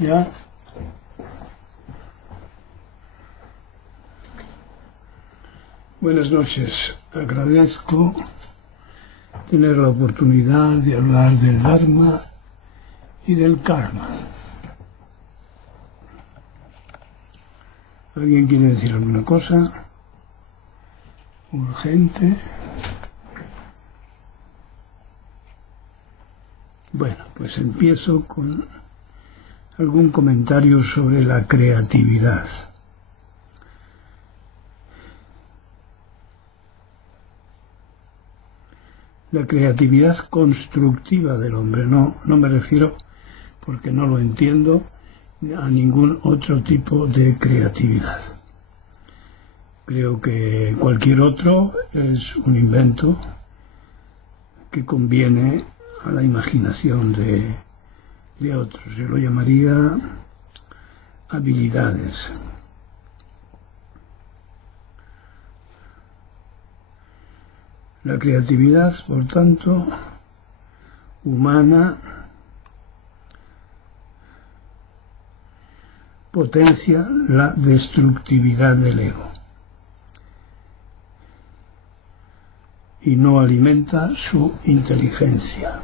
Ya. Buenas noches. Agradezco tener la oportunidad de hablar del Dharma y del Karma. ¿Alguien quiere decir alguna cosa? Urgente. Bueno, pues empiezo con algún comentario sobre la creatividad. La creatividad constructiva del hombre, no me refiero, porque no lo entiendo, a ningún otro tipo de creatividad. Creo que cualquier otro es un invento que conviene a la imaginación de otros. Yo lo llamaría habilidades. La creatividad, por tanto, humana, potencia la destructividad del ego y no alimenta su inteligencia.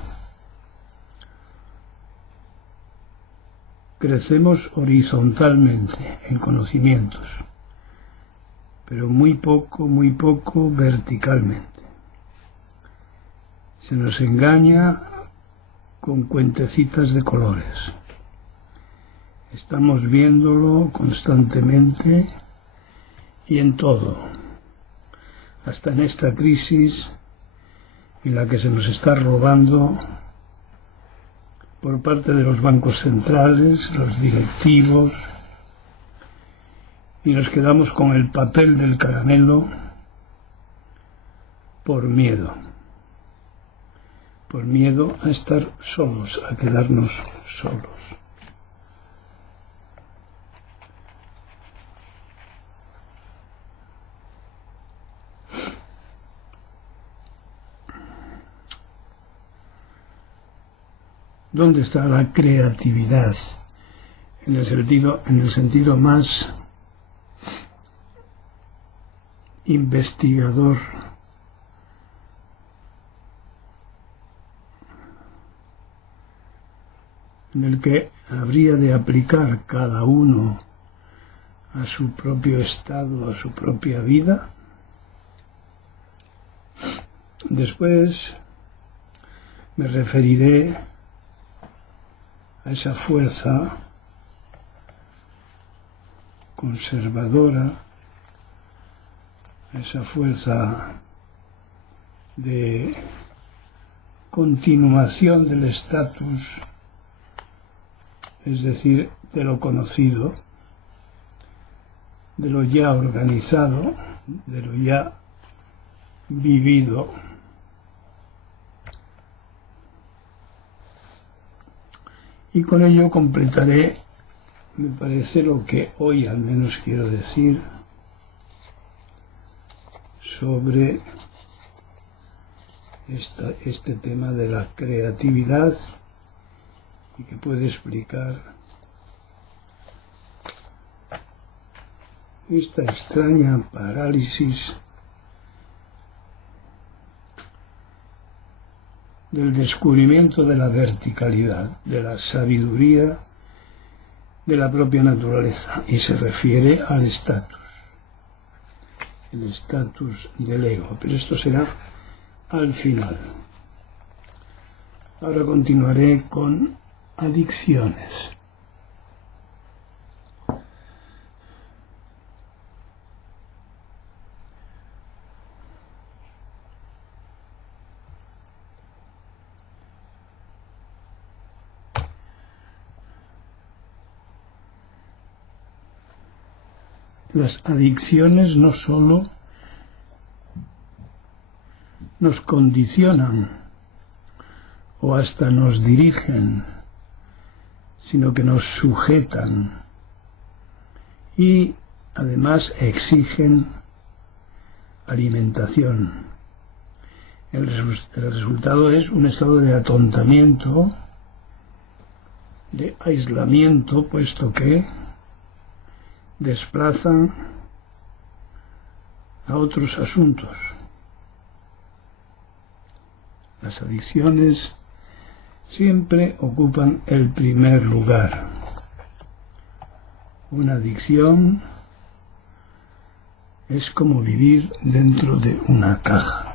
Crecemos horizontalmente en conocimientos, pero muy poco verticalmente. Se nos engaña con cuentecitas de colores. Estamos viéndolo constantemente y en todo, hasta en esta crisis en la que se nos está robando por parte de los bancos centrales, los directivos, y nos quedamos con el papel del caramelo por miedo a estar solos, a quedarnos solos. ¿Dónde está la creatividad? En el sentido más investigador, en el que habría de aplicar cada uno a su propio estado, a su propia vida. Después me referiré a esa fuerza conservadora, a esa fuerza de continuación del estatus, es decir, de lo conocido, de lo ya organizado, de lo ya vivido. Y con ello completaré, me parece, lo que hoy al menos quiero decir sobre este tema de la creatividad y que puede explicar esta extraña parálisis del descubrimiento de la verticalidad, de la sabiduría de la propia naturaleza, y se refiere al estatus, el estatus del ego, pero esto será al final. Ahora continuaré con adicciones. Las adicciones no solo nos condicionan o hasta nos dirigen, sino que nos sujetan y además exigen alimentación. El resultado es un estado de atontamiento, de aislamiento, puesto que desplazan a otros asuntos. Las adicciones siempre ocupan el primer lugar. Una adicción es como vivir dentro de una caja.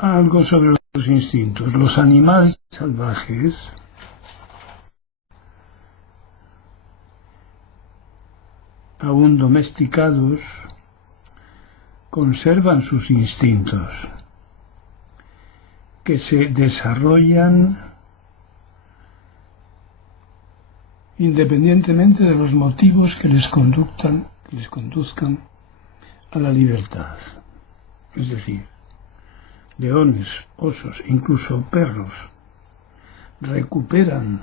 Algo sobre los instintos. Los animales salvajes aún domesticados conservan sus instintos, que se desarrollan independientemente de los motivos que les conduzcan a la libertad. Es decir, leones, osos, incluso perros, recuperan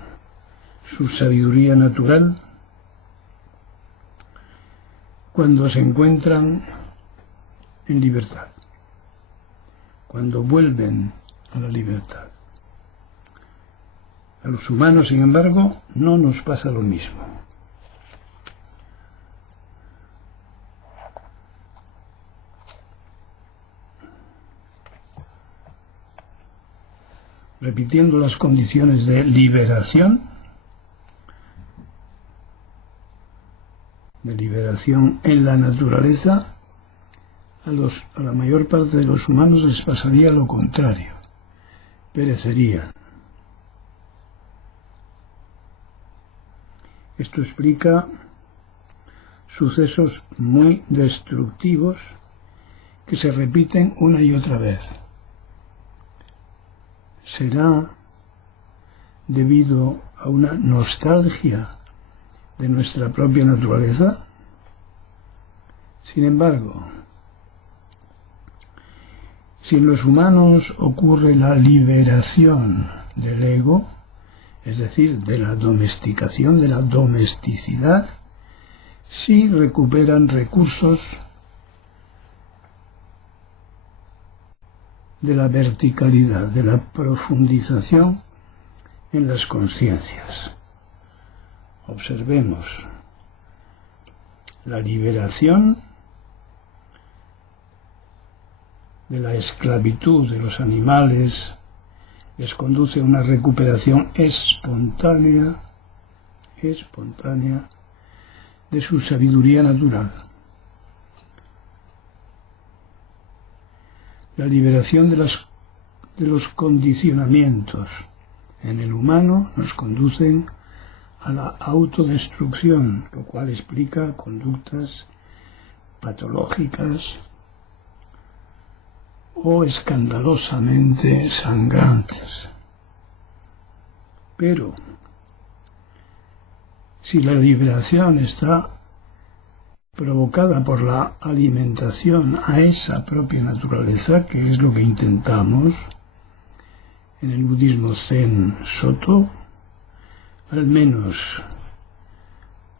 su sabiduría natural cuando se encuentran en libertad, cuando vuelven a la libertad. A los humanos, sin embargo, no nos pasa lo mismo. Repitiendo las condiciones de liberación en la naturaleza, a la mayor parte de los humanos les pasaría lo contrario, perecerían. Esto explica sucesos muy destructivos que se repiten una y otra vez. ¿Será debido a una nostalgia de nuestra propia naturaleza? Sin embargo, si en los humanos ocurre la liberación del ego, es decir, de la domesticación, de la domesticidad, sí recuperan recursos de la verticalidad, de la profundización en las conciencias. Observemos la liberación de la esclavitud de los animales, les conduce a una recuperación espontánea de su sabiduría natural. La liberación de los condicionamientos en el humano nos conducen a la autodestrucción, lo cual explica conductas patológicas o escandalosamente sangrantes. Pero si la liberación está provocada por la alimentación a esa propia naturaleza, que es lo que intentamos en el budismo Zen Soto, al menos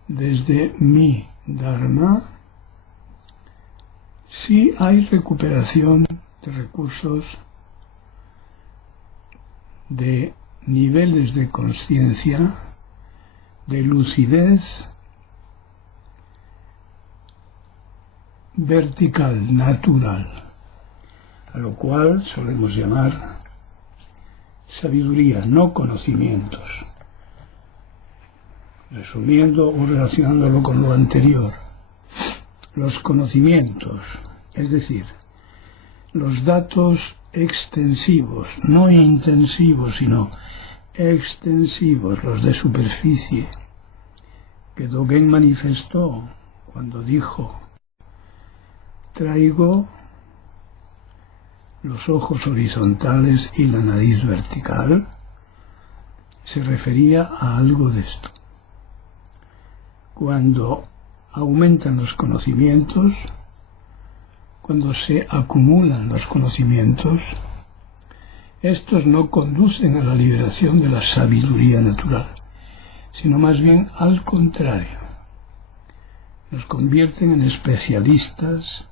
desde mi Dharma, sí hay recuperación de recursos, de niveles de conciencia, de lucidez vertical, natural, a lo cual solemos llamar sabiduría, no conocimientos. Resumiendo o relacionándolo con lo anterior, los conocimientos, es decir, los datos extensivos, no intensivos, sino extensivos, los de superficie, que Dogen manifestó cuando dijo: traigo los ojos horizontales y la nariz vertical, se refería a algo de esto. Cuando aumentan los conocimientos, cuando se acumulan los conocimientos, estos no conducen a la liberación de la sabiduría natural, sino más bien al contrario. Nos convierten en especialistas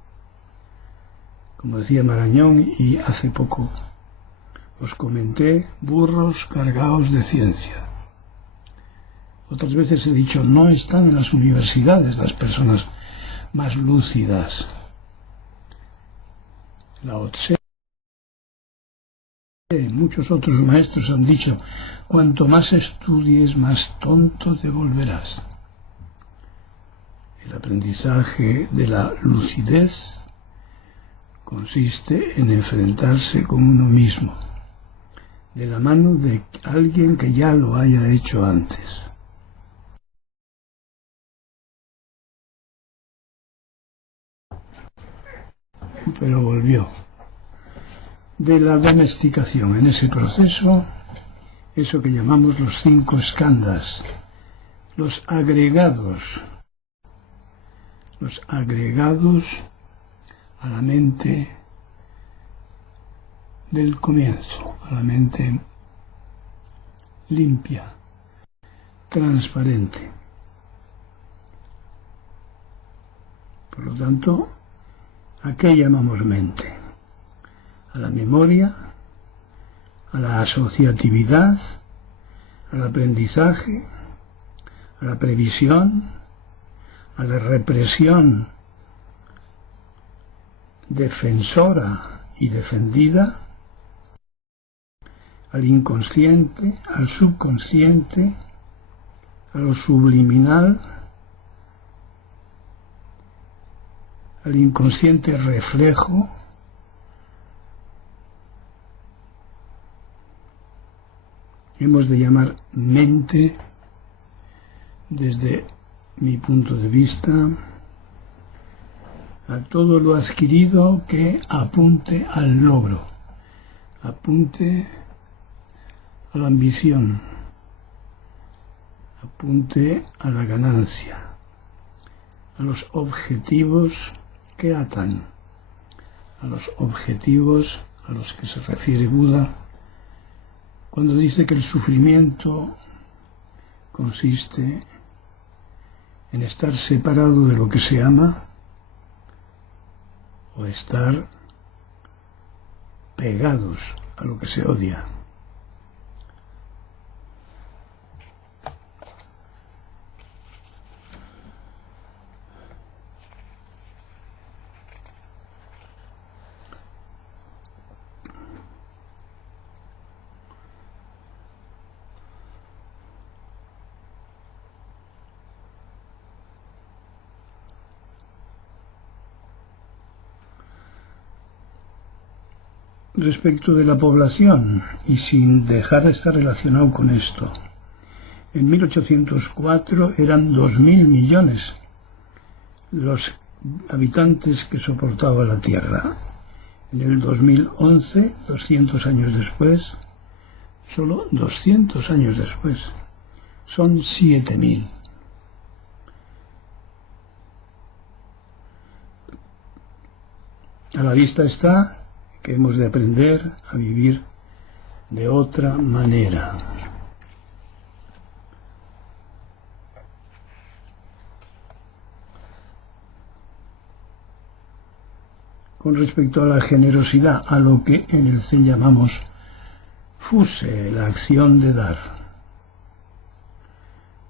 como decía Marañón, y hace poco os comenté, burros cargados de ciencia. Otras veces he dicho, no están en las universidades las personas más lúcidas. Lao Tse, muchos otros maestros han dicho, cuanto más estudies, más tonto te volverás. El aprendizaje de la lucidez consiste en enfrentarse con uno mismo, de la mano de alguien que ya lo haya hecho antes. Pero volvió. De la domesticación, en ese proceso, eso que llamamos los 5 skandhas, los agregados a la mente del comienzo, a la mente limpia, transparente. Por lo tanto, ¿a qué llamamos mente? A la memoria, a la asociatividad, al aprendizaje, a la previsión, a la represión defensora y defendida, al inconsciente, al subconsciente, a lo subliminal, al inconsciente reflejo, hemos de llamar mente, desde mi punto de vista, a todo lo adquirido que apunte al logro, apunte a la ambición, apunte a la ganancia, a los objetivos que atan, a los objetivos a los que se refiere Buda cuando dice que el sufrimiento consiste en estar separado de lo que se ama o estar pegados a lo que se odia. Respecto de la población, y sin dejar de estar relacionado con esto, en 1804 eran 2.000 millones los habitantes que soportaba la Tierra. En el 2011, 200 años después, solo 200 años después, son 7.000. A la vista está que hemos de aprender a vivir de otra manera. Con respecto a la generosidad, a lo que en el Zen llamamos fuse, la acción de dar.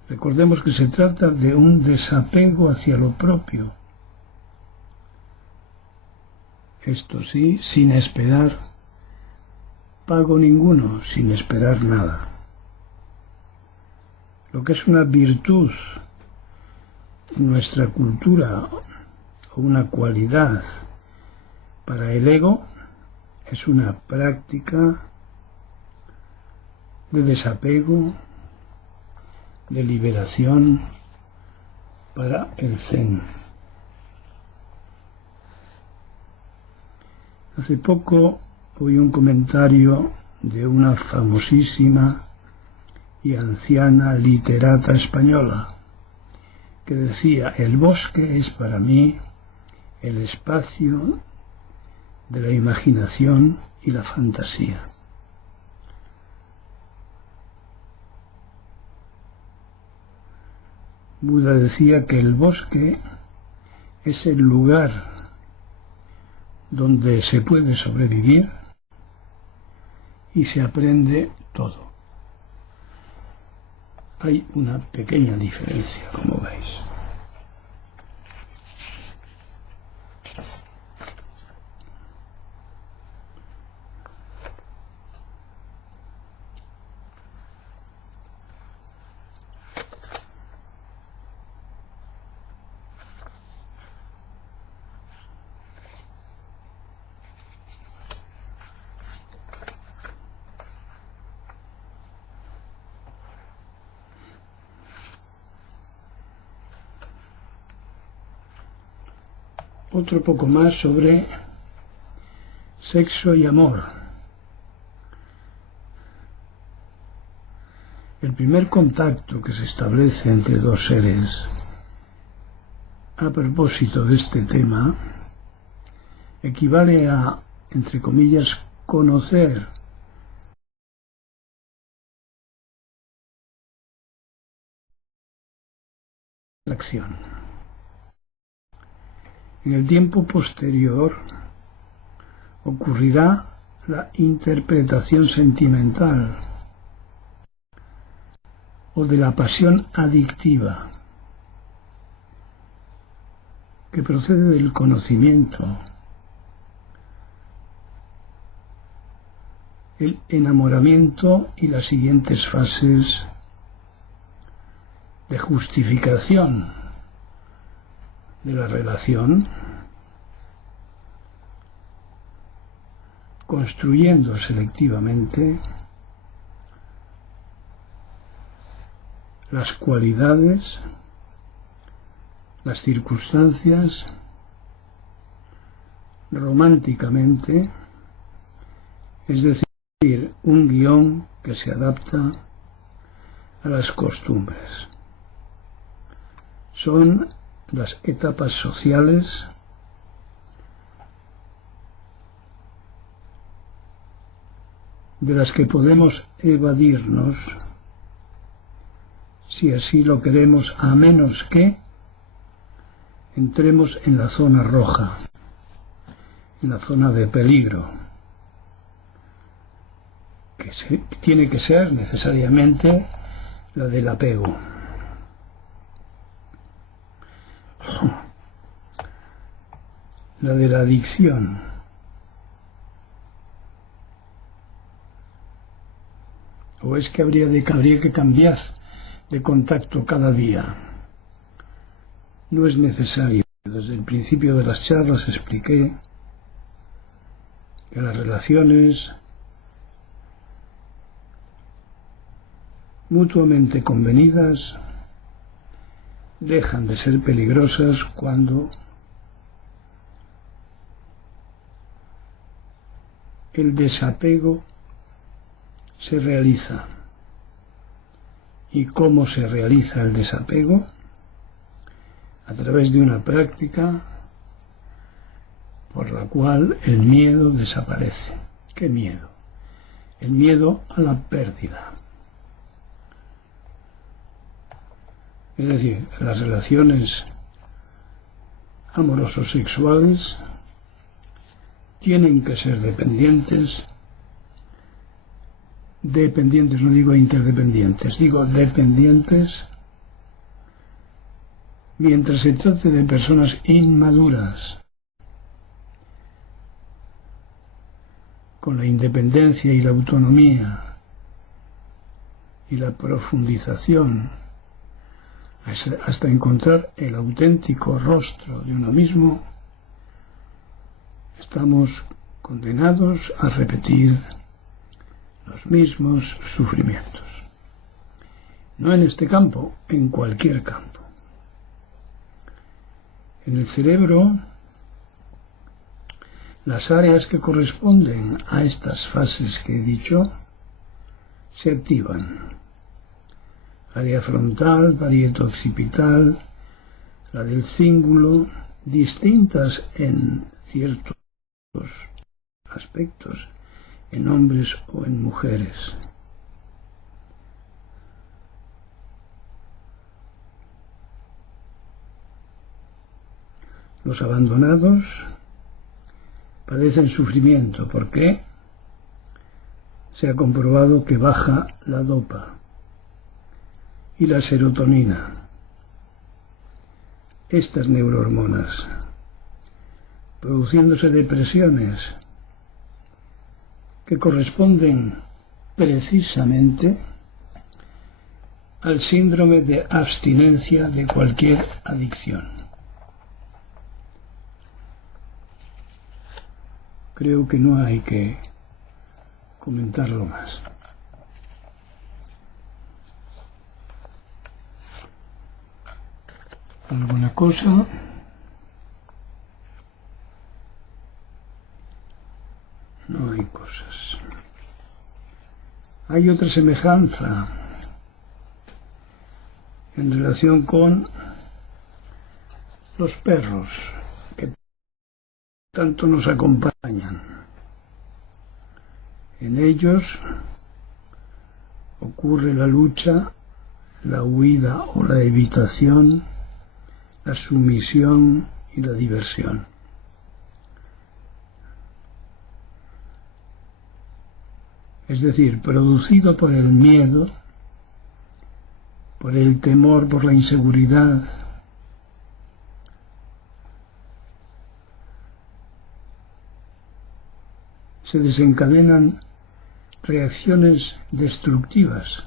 Recordemos que se trata de un desapego hacia lo propio. Esto sí, sin esperar pago ninguno, sin esperar nada. Lo que es una virtud en nuestra cultura o una cualidad para el ego es una práctica de desapego, de liberación para el Zen. Hace poco oí un comentario de una famosísima y anciana literata española que decía: el bosque es para mí el espacio de la imaginación y la fantasía. Buda decía que el bosque es el lugar donde se puede sobrevivir y se aprende todo. Hay una pequeña diferencia, como veis. Otro poco más sobre sexo y amor. El primer contacto que se establece entre dos seres a propósito de este tema equivale a, entre comillas, conocer la acción. En el tiempo posterior ocurrirá la interpretación sentimental o de la pasión adictiva que procede del conocimiento, el enamoramiento y las siguientes fases de justificación de la relación, construyendo selectivamente las cualidades, las circunstancias, románticamente, es decir, un guión que se adapta a las costumbres. Son las etapas sociales de las que podemos evadirnos si así lo queremos, a menos que entremos en la zona roja, en la zona de peligro, que tiene que ser necesariamente la del apego. La de la adicción. ¿O es que habría que cambiar de contacto cada día? No es necesario. Desde el principio de las charlas expliqué que las relaciones mutuamente convenidas dejan de ser peligrosas cuando el desapego se realiza. ¿Y cómo se realiza el desapego? A través de una práctica por la cual el miedo desaparece. ¿Qué miedo? El miedo a la pérdida. Es decir, las relaciones amorosos sexuales tienen que ser dependientes, no digo interdependientes, digo dependientes, mientras se trate de personas inmaduras, con la independencia y la autonomía y la profundización hasta encontrar el auténtico rostro de uno mismo, estamos condenados a repetir los mismos sufrimientos. No en este campo, en cualquier campo. En el cerebro, las áreas que corresponden a estas fases que he dicho se activan. Área frontal, parieto occipital, la del cíngulo, distintas en ciertos aspectos, en hombres o en mujeres. Los abandonados padecen sufrimiento. ¿Por qué? Se ha comprobado que baja la dopa y la serotonina, estas neurohormonas, produciéndose depresiones que corresponden precisamente al síndrome de abstinencia de cualquier adicción. Creo que no hay que comentarlo más. ¿Alguna cosa? No hay cosas. Hay otra semejanza en relación con los perros que tanto nos acompañan. En ellos ocurre la lucha, la huida o la evitación, la sumisión y la diversión. Es decir, producido por el miedo, por el temor, por la inseguridad, se desencadenan reacciones destructivas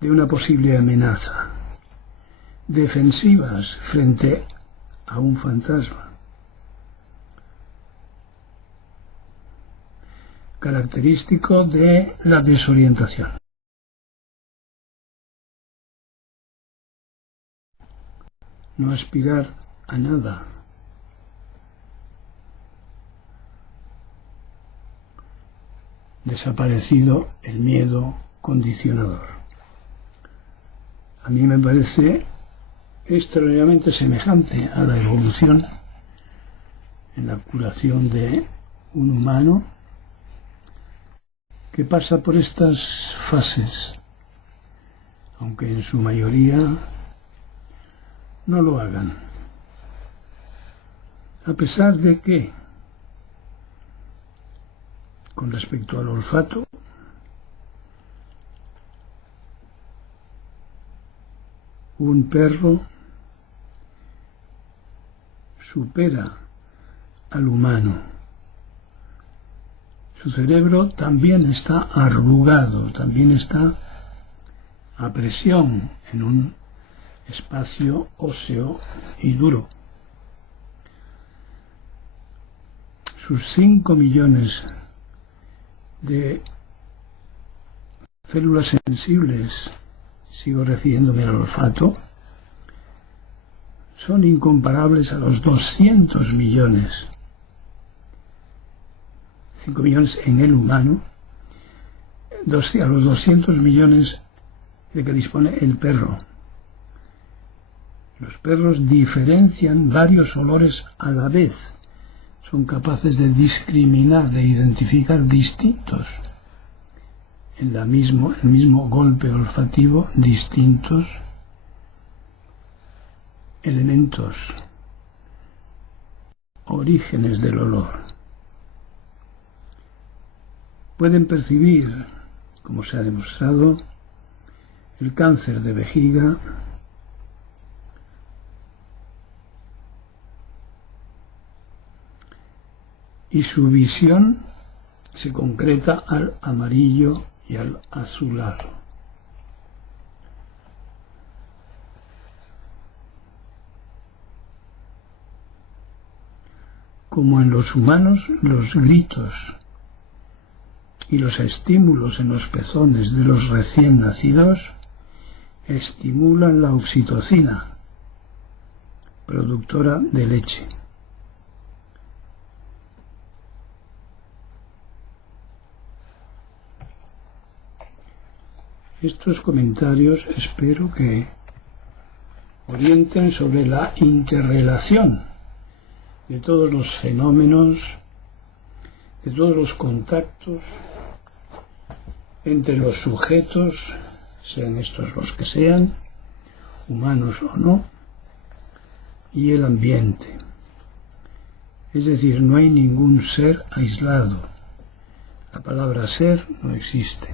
de una posible amenaza, defensivas frente a un fantasma, característico de la desorientación. No aspirar a nada. Desaparecido el miedo condicionador. A mí me parece extraordinariamente semejante a la evolución en la curación de un humano que pasa por estas fases, aunque en su mayoría no lo hagan. A pesar de que, con respecto al olfato, un perro supera al humano. Su cerebro también está arrugado, también está a presión en un espacio óseo y duro. Sus 5 millones de células sensibles, sigo refiriéndome al olfato, son incomparables a los 200 millones. 5 millones en el humano, a los 200 millones de que dispone el perro. Los perros diferencian varios olores a la vez. Son capaces de discriminar, de identificar distintos, en el mismo golpe olfativo, distintos elementos, orígenes del olor. Pueden percibir, como se ha demostrado, el cáncer de vejiga, y su visión se concreta al amarillo y al azulado. Como en los humanos, los gritos y los estímulos en los pezones de los recién nacidos estimulan la oxitocina, productora de leche. Estos comentarios espero que orienten sobre la interrelación de todos los fenómenos, de todos los contactos entre los sujetos, sean estos los que sean, humanos o no, y el ambiente. Es decir, no hay ningún ser aislado. La palabra ser no existe.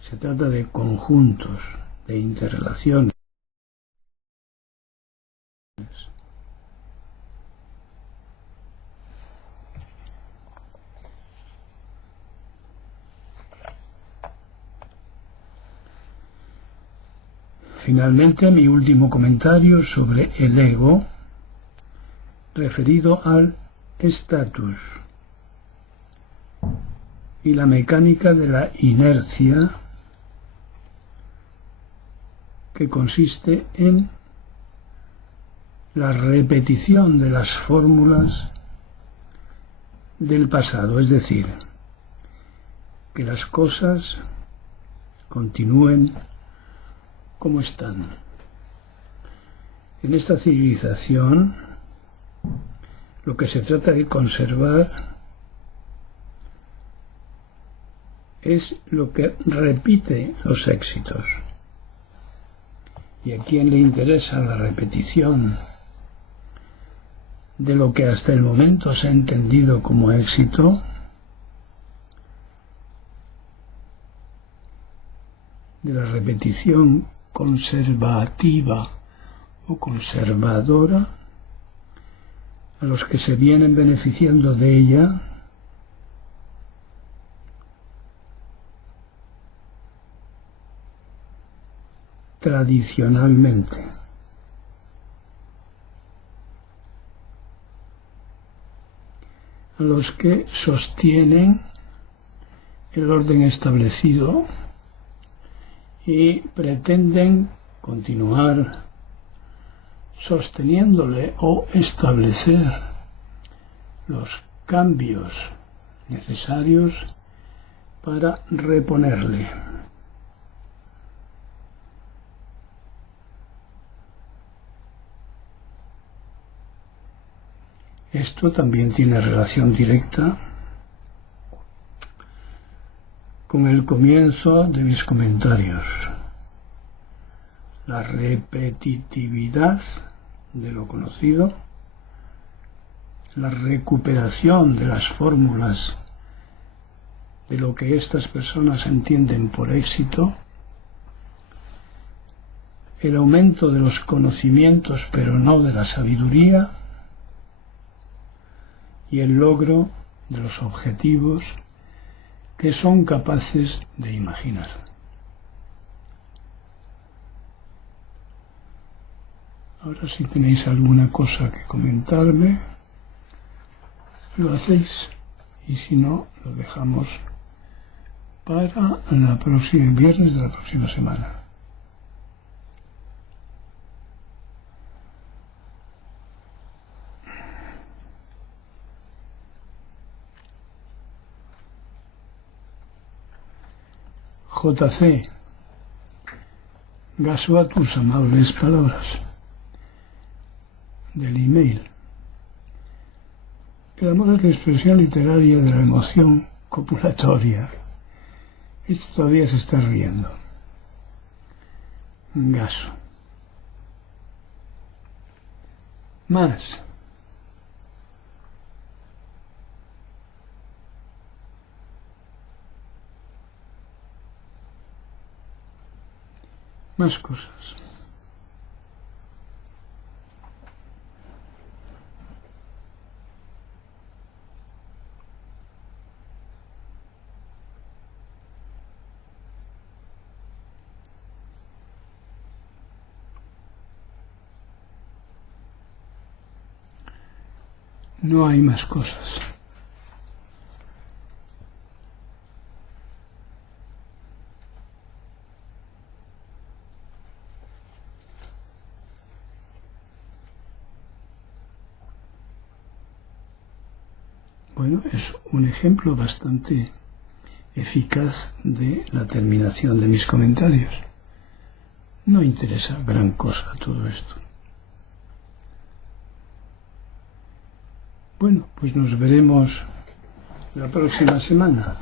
Se trata de conjuntos, de interrelaciones. Finalmente, mi último comentario sobre el ego, referido al estatus y la mecánica de la inercia, que consiste en la repetición de las fórmulas del pasado, es decir, que las cosas continúen como están. En esta civilización, lo que se trata de conservar es lo que repite los éxitos. ¿Y a quién le interesa la repetición de lo que hasta el momento se ha entendido como éxito? De la repetición conservativa o conservadora, a los que se vienen beneficiando de ella tradicionalmente. A los que sostienen el orden establecido y pretenden continuar sosteniéndole o establecer los cambios necesarios para reponerle. Esto también tiene relación directa con el comienzo de mis comentarios. La repetitividad de lo conocido, la recuperación de las fórmulas de lo que estas personas entienden por éxito, el aumento de los conocimientos pero no de la sabiduría, y el logro de los objetivos que son capaces de imaginar. Ahora, si tenéis alguna cosa que comentarme, lo hacéis, y si no, lo dejamos para el viernes de la próxima semana. JC, gaso a tus amables palabras del email. El amor es la expresión literaria de la emoción copulatoria. Este todavía se está riendo. Gaso. Más. Más cosas. No hay más cosas. Bueno, es un ejemplo bastante eficaz de la terminación de mis comentarios. No interesa gran cosa todo esto. Bueno, pues nos veremos la próxima semana.